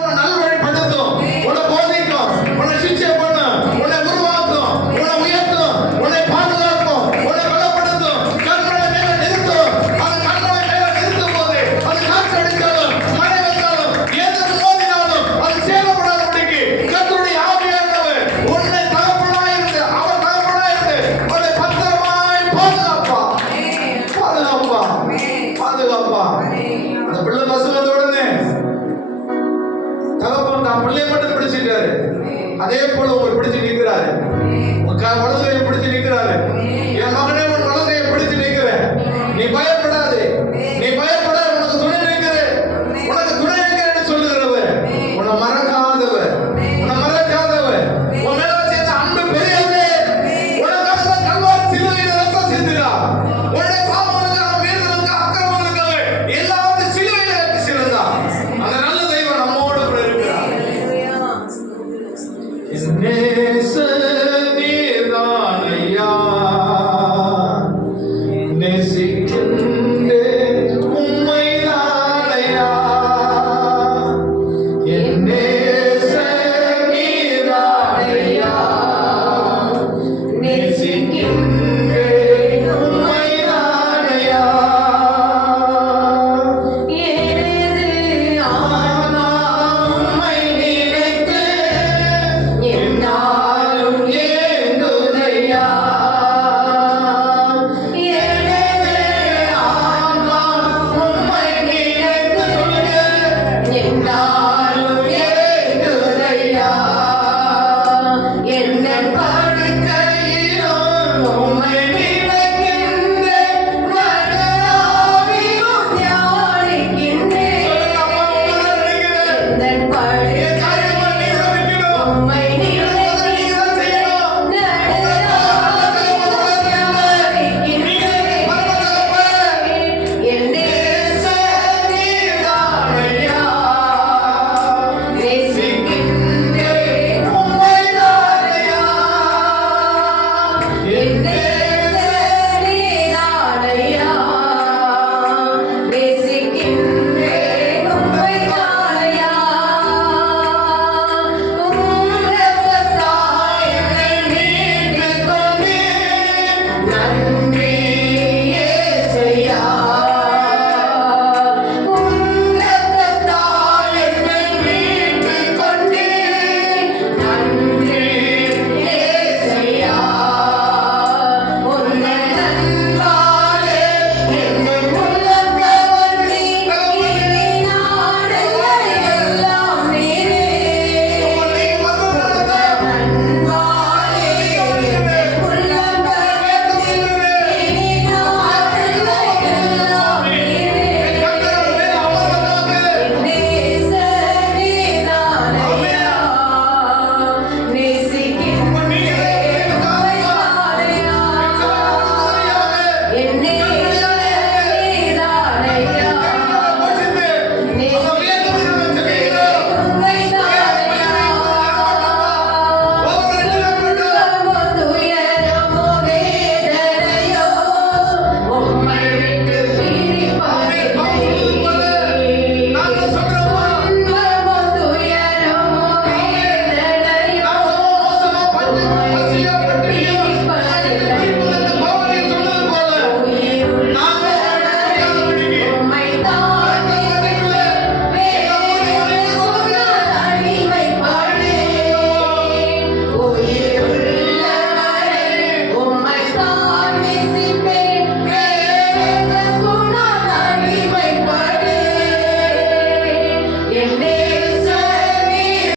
நல்வழிப்படுத்தும், உன்னை போதிக்கும், உன்னை சிக்ஷை பண்ணும், உன்னை உருவாக்கும், உன்னை உயர்த்தும், உன்னை பாதுகாக்கும், உன்னை பலப்படுத்தும், கண்களை மேல நிறுத்தும். அது கண்களை மேல நிறுத்தும் போது அது காற்று அடித்தாலும் மழை வந்தாலும் எது மோதினாலும் அது சேதப்படாதபடிக்கு கர்த்தருடைய ஆவியானவர் உன்னை தகப்பனாயிருந்து அவர் தகப்பனாயிருந்து உன்னை பத்திரமாய் பாதுகாப்பா பாதுகாப்பா பாதுகாப்பா. அந்த பிள்ளை பசங்க வந்த உடனே தகப்பன் தான் பிள்ளையை மட்டும் பிடிச்சிட்டாரு, அதே போல உங்களை பிடிச்சு நிற்கிறாரு, உங்க வலதுகையை பிடிச்சு நிற்கிறாரு.